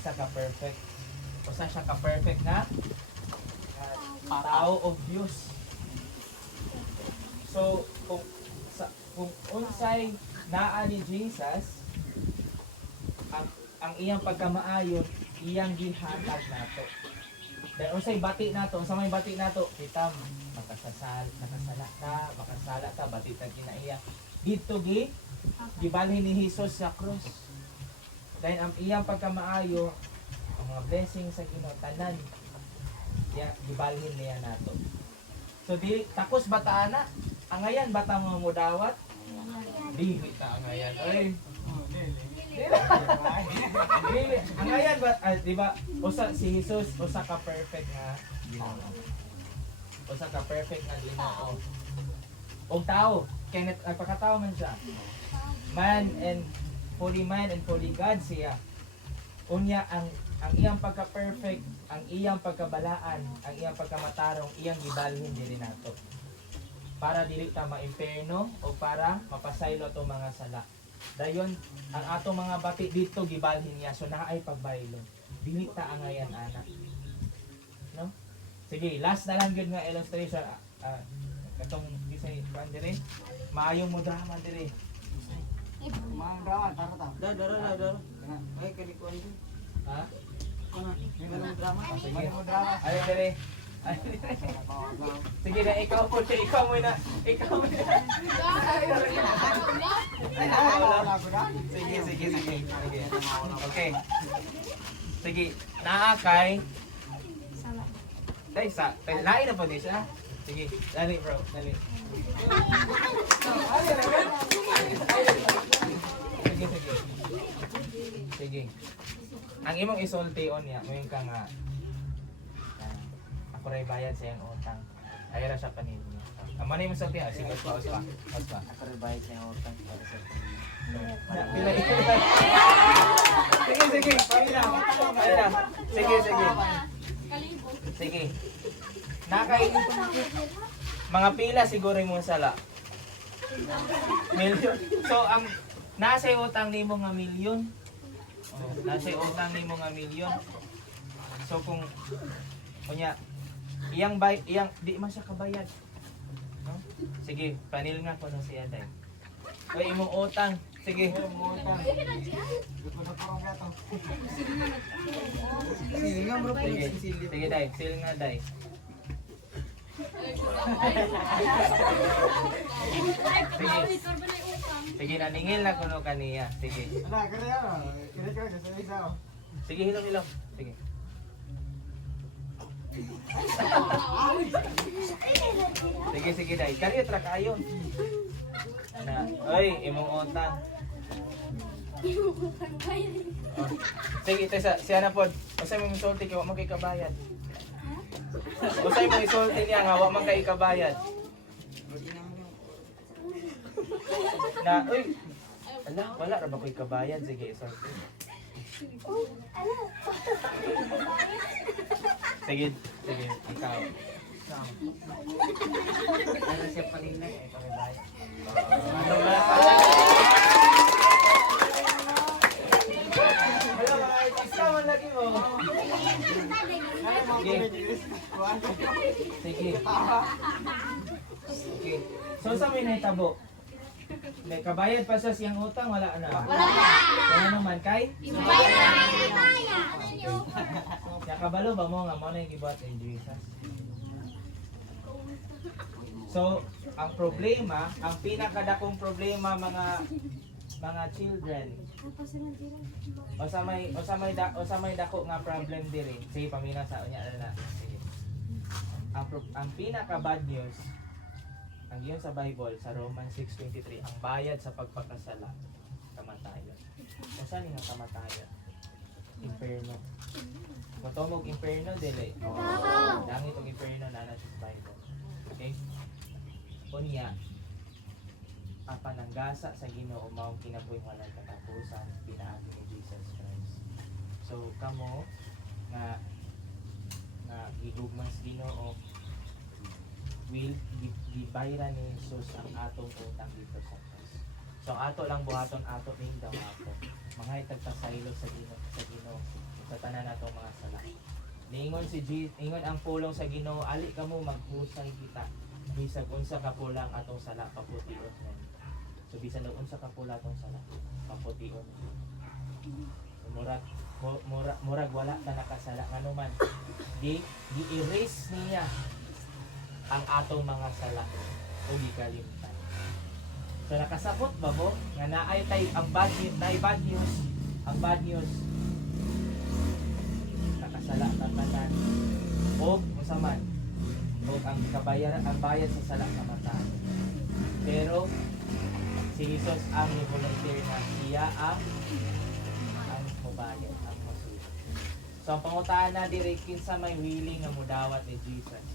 usa ka perfect. Usa siya ka perfect na tao of Dios. So kung unsay naa ni Jesus, ang iyang pagkamaayon, iyang gihatag nato. Dahil unsay bati nato, sa may bati nato, kita makasala ta, bati ta kinaiya. Dito gibalhin ni Jesus sa cross. Dahil ang iyang pagkamaayo, ang mga blessings sa Ginoo tanan, gibalhin niya nato. So di takos bata ana, angayan bata mo mudawat. Dili ta angayan. Oy. Angayan ba, di ba? Usa si Jesus, usa ka perfect nga Ginoo. Usa ka perfect nga Ginoo. Og tao, kaya nagpakatao man siya. Man and fully God siya. Unya ang iyang pagka-perfect, ang iyang pagkabalaan, ang iyang pagkamatarong, iyang gibalhin diri nato. Para dili ta maimperno o para mapasaylo ato mga sala. Dayon ang atong mga bati dito gibalhin niya, so naay pagbaylo. Dili ta angayan ana. No? Sige, last na lang gyud nga illustration. Katong bisay kan dire. Maayong mo drama dire. Mga drama, tara ta. Dara. Ay, kalikuan din. Ha? Mga drama. Sige. Mga drama. Ayun dire. Sige na, ikaw muna. Ikaw muna. Sige. Okay. Sige, naakay. Dahil lain na po din siya. Sige, dali bro, dali. Sige. Ang imong isulti-on niya, ngayon ka nga, ako rin bayad sa iyang utang. Ayaw na siya panin niya. Ang manay mo sulti, sige, uspa. Ako rin bayad sa yung utang para sa Sige. Sige. Nakay mga pila siguro mo sala. Milyon. So ang nasa utang nimo nga milyon. Oh, nasa utang nimo nga milyon. So kung kunya iyang di man siya kabayad. No? Sige, panil nga ko na siya dai. Oy imong utang. Sige. Sige nga bro, Sige dai, sil nga dai. Sige, naningil na kuno kaniya. Sige. Ala, kaya sa isa. Sige, hilom. Sige. Sige dai. Kariya tra kayo. Na, oy, imong utang. Oh. Sige, siya na pod. Usay mo isulti kay wa man kay kabayad. Usay mo isulti niya nga wa man kay kabayad. Na, uy. Wala ra ba koy kabayad? Sige, isulti. Sige, ikaw. Para siya paninag ay pakibayad. Ano ba? Wala mga ikaw lagi mo. Sige. So sa may naitabo? May kabayad pa sa siyang utang, wala na. Wala naman kay? Nakabalo ba mo nga mo na yung ibuhat ni Jesus? So, ang problema, ang pinakadakong problema mga children. O sa may dako nga problem diri. Sige pamina sa unya na. Sige. Ang pinaka bad news ang yun sa Bible sa Romans 6:23, ang bayad sa pagpakasala kamatayon. O saan nga kamatayon? Inferno. Matungog inferno dili. Langit og inferno na sa Bible. Okay? Unya, ang pananggasa sa Ginoo mao kinabuhi walay katapusan pinaagi ni Jesus Christ. So kamo nga gigugmas Ginoo will gibayran ni Jesus ang atong utang dito sa Christ. So ato lang buhaton ato ning dawako. Mga itagpasaylo sa Ginoo. sa tanan natong mga sala. Niingon si ingon ang pulong sa Ginoo, ali kamo maghusay kita. Bisag unsa ka pulang atong sala papution. So bisan og unsa ka pula atong sala papution. Murag wala ka nakasala nganuman. Gi-erase niya ang atong mga sala o gikalimtan. So nakasabot ba mo nga naay tay ang bad news, ang bad news nakasala ta tanan o unsa man o ang kabayaran ang bayad sa sala kamatayon. Pero si Jesus ang volunteer na siya ang mubayad, ang masulit. So ang pangutaan na diri kinsa may willing nga mudawat ni Jesus.